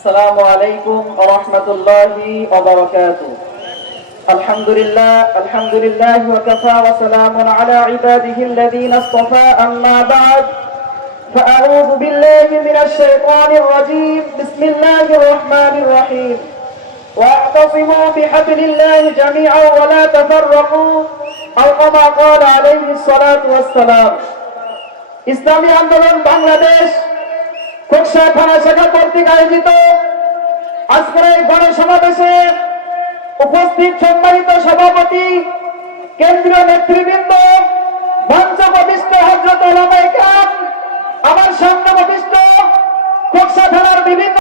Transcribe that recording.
আসসালামু আলাইকুম ওয়া রাহমাতুল্লাহি ওয়া বারাকাতুহু। আলহামদুলিল্লাহ ওয়া কাফা ওয়া সালামুন আলা ইবাদিহিল্লাযীনা ইসতাফা, আম্মা বা'দ। فأعوذ بالله من الشيطان الرجيم. بسم الله الرحمن الرحيم. واعتصموا بحبل الله جميعا ولا تفرقوا أو كما قال عليه الصلاة والسلام. ইসলামী আন্দোলন বাংলাদেশ খোকসা থানা শাখা কর্তৃক আয়োজিত আজকের এই গণসমাবেশে উপস্থিত সম্মানিত সভাপতি, কেন্দ্রীয় নেতৃবৃন্দ, মঞ্চ উপবিষ্ট হযরত উলামায়ে কেরাম, আমার সামনে উপবিষ্ট খোকসা থানার বিভিন্ন